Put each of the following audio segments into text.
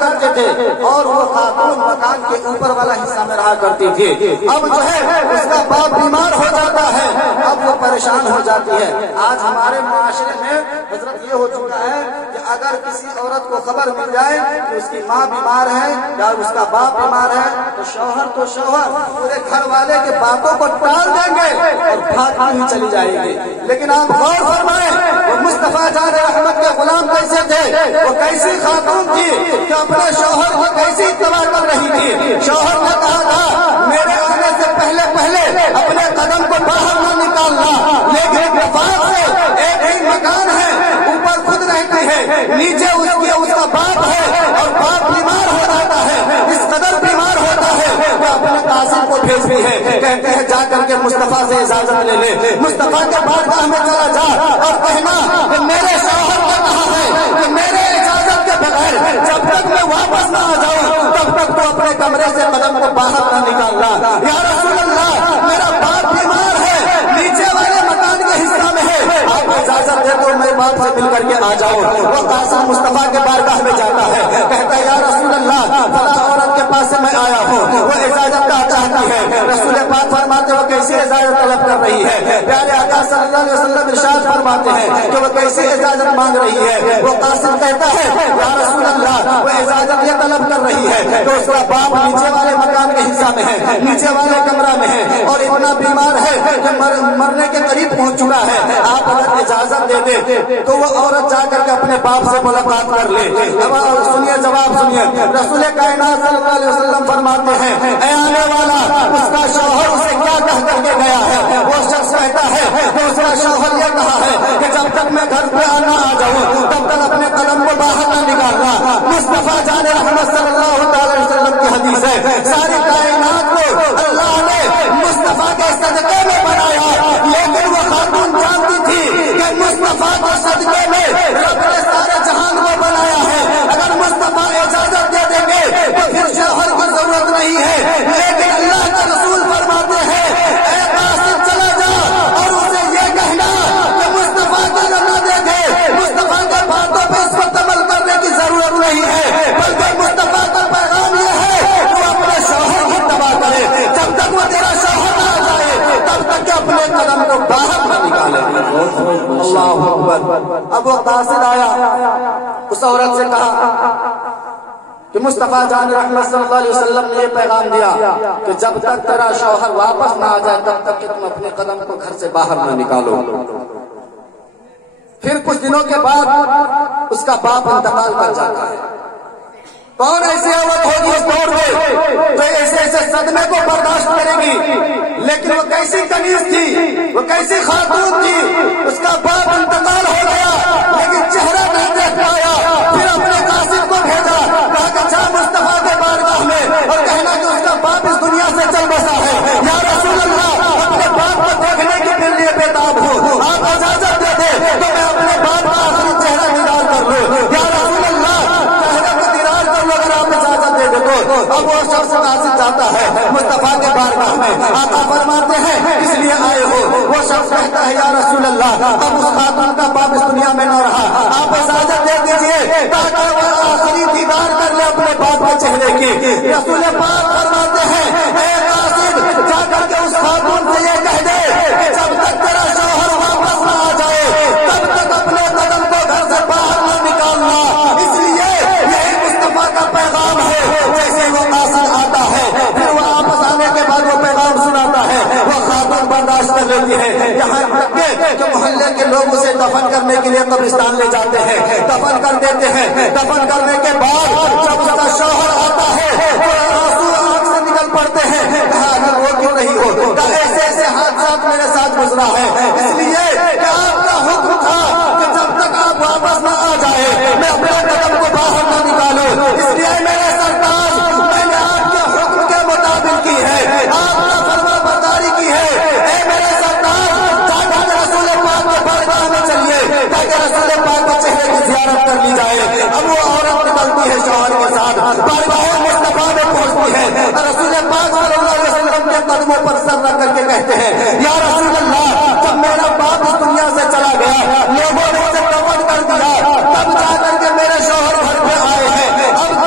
کرتے تھے اور وہ خاتون مکان کے اوپر والا حصہ میں رہا کرتی تھی. اب جو ہے اس کا باپ بیمار ہو جاتا ہے, اب وہ پریشان ہو جاتی ہے. آج ہمارے معاشرے میں حضرت یہ ہو چکا ہے کہ اگر کسی عورت کو خبر مل جائے کہ اس کی ماں بیمار ہے یا اس کا باپ بیمار ہے تو شوہر پورے گھر والے کے باتوں کو ٹال دیں گے اور بھاگ ہی چلی جائے گی. لیکن آپ غور فرمائیں وہ مصطفیٰ جان رحمت کے غلام کیسے تھے, وہ کیسی خاتون تھی کہ اپنے شوہر کو کیسی اتباع کر رہی تھی. شوہر نے کہا تھا میرے آنے سے پہلے اپنے قدم کو باہر نہ نکالنا, لیکن اتفاق سے ایک ہی مکان ہے, اوپر خود رہتی ہے, نیچے اس کا باپ ہے اور باپ بیمار ہو جاتا ہے. اس قدر بیمار ہوتا ہے وہ اپنے قاصد کو بھیجتی ہے, کہتے ہیں جا کر کے مصطفیٰ سے اجازت لے لے, مصطفیٰ کے بارگاہ میں چلا جا اور کہنا کہ میرے شوہر نے کہا ہے کہ میرے اجازت کے بغیر جب تک میں واپس نہ آ جاؤں تب تک تو اپنے کمرے سے قدم کو باہر نہ نکالنا. یا رسول اللہ میرا باپ بیمار ہے, نیچے والے مکان کے حصہ میں ہے, آپ اجازت دے تو میں باپ سے مل کر کے آ جاؤں. وہ قاسم مصطفیٰ کے بارگاہ میں جاتا ہے, کہتا ہے یا رسول اللہ فلاں عورت کے پاس سے میں آیا ہوں, وہ اجازت کا چاہتی ہے. رسول پاک فرماتے وہ کیسی اجازت طلب کر رہی ہے. پیارے آقا صلی اللہ علیہ وسلم ارشاد فرماتے ہیں کہ وہ کیسی اجازت مانگ رہی ہے. وہ قاسم کہتا ہے یا رسول اللہ وہ اجازت یہ طلب کر رہی ہے کہ اس کا باپ نیچے والے مکان کے حصہ میں ہے, نیچے والے کمرہ میں ہے اور اتنا بیمار ہے کہ مرنے کے قریب پہنچ چکا ہے. آپ اگر اجازت دے دے تو وہ عورت جا کر کے اپنے باپ سے ملاقات کر لے. سنیے جواب سنیے, رسول کائنات صلی اللہ علیہ وسلم فرماتے ہیں اے آنے والا اس کا شوہر اسے کیا کہہ کر کے گیا ہے. وہ شخص کہتا ہے کہ اس کا شوہر یہ کہا ہے کہ جب تک میں گھر پہ آنا آ جاؤں تب تک اپنے قدم کو باہر نہ نکالنا. مصطفیٰ جان رحمت صلی اللہ تعالی وسلم کی حدیث ہے, ساری کائنات کو اللہ نے مصطفیٰ کے صدقے میں بنایا, لیکن وہ خاتون جانتی تھی کہ مصطفیٰ کے صدقے میں رب نے سارے جہان کو بنایا ہے. اگر مصطفیٰ اجازت دے دیں گے تو پھر شوہر کی ضرورت نہیں ہے. لیکن اللہ کا رسول فرماتے ہیں اے قاصد چلا جا اور اسے یہ کہنا کہ مصطفیٰ کو نہ دیکھے, مصطفیٰ کے باتوں پہ اس وقت عمل کرنے کی ضرورت نہیں ہے, بلکہ مصطفیٰ کا پیغام یہ ہے وہ اپنے شوہر کی اتباع کرے. جب تک وہ تیرا شوہر نہ آ جائے تب تک کہ اپنے قدم کو باہر نہ نکالے. اللہ اکبر. اب وہ قاصد آیا, اس عورت سے کہا کہ مصطفیٰ جان رحمت صلی اللہ علیہ وسلم نے یہ پیغام دیا کہ جب تک تیرا شوہر واپس نہ آ جائے تب تک کہ تم اپنے قدم کو گھر سے باہر نہ نکالو. پھر کچھ دنوں کے بعد اس کا باپ انتقال کر جاتا ہے. کون ایسی عورت ہوگی اس دور میں جو ایسے صدمے کو برداشت کرے گی؟ لیکن وہ کیسی کنیز تھی, وہ کیسی خاتون تھی. اس کا باپ انتقال ہو گیا لیکن چہرہ نہیں دیکھ پایا. پھر اپنے قاصد کو بھیجا, کہا کہ جا مصطفیٰ کے بارگاہ میں اور کہنا کہ اس کا باپ اس دنیا سے چل بسا ہے. یا رسول اللہ اپنے باپ کو دیکھنے کے لیے بےتاب ہوں, آپ اجازت دے دے تو میں اپنے باپ کا آخری چہرہ دیدار کر لوں. یا رسول اللہ چہرے کو دیدار کر لو اگر آپ اجازت دے دے تو. اب وہ شخص قاصد جاتا ہے مصطفیٰ کے بارگاہ میں, آقا فرماتے ہیں اس لیے آئے ہو. وہ شخص کہتا ہے یا رسول اللہ اب اس خاتون کا باپ اس دنیا میں نہ رہا, آپ اجازت دے دیجیے تاکہ وہ آخری دیدار کر لے اپنے باپ کے چہرے کی. رسول پاک فرماتے ہیں اے قاصد جا کر کے اس خاتون سے یہ کہہ دے کہ جب تک تیرا شوہر واپس نہ آ جائے تب تک اپنے قدم کو گھر سے باہر نہ نکالنا. اس لیے یہی مصطفیٰ کا پیغام ہے. جیسے وہ قاصد آتا ہے پھر وہ واپس آنے کے بعد وہ پیغام سناتا ہے, وہ خاتون برداشت کر لیتی ہے. یہاں تک کہ محلے کے لوگ اسے دفن کرنے کے لیے قبرستان لے جاتے ہیں, دفن کر دیتے ہیں. دفن کرنے کے بعد جب اس کا شوہر آتا ہے وہ آنسو آنکھ سے نکل پڑتے ہیں. کہا اگر وہ کیوں نہیں ہو, ایسے ایسے حادثات میرے ساتھ گزرا ہے. اس لیے کہ آپ کا حکم تھا کہ جب تک آپ واپس نہ آ جائے میں اپنے قدم کو باہر نہ نکالوں. اس لیے میرے سرتاج میں نے آپ کے حکم کے مطابق کی ہے, آپ کا فرما برداری کی ہے. اے میرے سرتاج جا کر رسول پاک کے بارگاہ میں چلیے تاکہ رسول پاک کے چہرے کی زیارت کر لی جائے. اب وہ عورت نکلتی ہے شوہر کے ساتھ, بارگاہ مصطفیٰ میں پہنچتی ہے. رسول پاک صلی اللہ علیہ وسلم کے قدموں پر سر رکھ کر کے کہتے ہیں یا رسول اللہ جب میرا باپ اس دنیا سے چلا گیا لوگوں نے اسے دفن کر دیا, تب جا کر کے میرے شوہر گھر پہ آئے ہیں. اب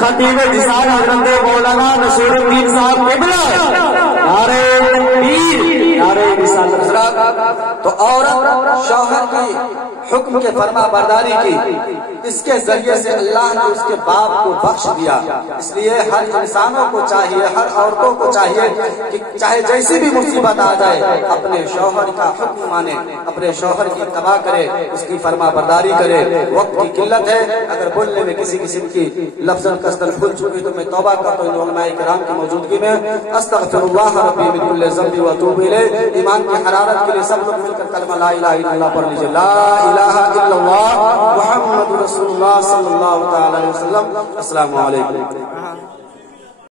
خطیب جسان حضرت مولانا نصیرالدین صاحب قبلہ نعرہ تکبیر نعرہ رسالت. تو عورت شوہر کی حکم کے فرما برداری کی، اس کے ذریعے سے اللہ نے اس کے باپ کو بخش دیا. اس لیے ہر انسانوں کو چاہیے، ہر عورتوں کو چاہیے کہ چاہے جیسی بھی مصیبت آ جائے اپنے شوہر کا حکم مانے، اپنے شوہر کی اتباع کرے، اس کی فرما برداری کرے. وقت کی قلت ہے، اگر بولنے میں کسی قسم کی لفظ قصدن بھول چکی تو میں توبہ کرتا ہوں علماء کرام کی موجودگی میں. استغفر اللہ ربی من کل ذنب واتوب الیہ. ایمان کی حرارت کے لیے سب لوگ مل کر کلمہ لا الہ الا اللہ پڑھ لیجیے. لا الہ الا اللہ محمد رسول اللہ صلی اللہ تعالی علیہ وسلم. السلام علیکم.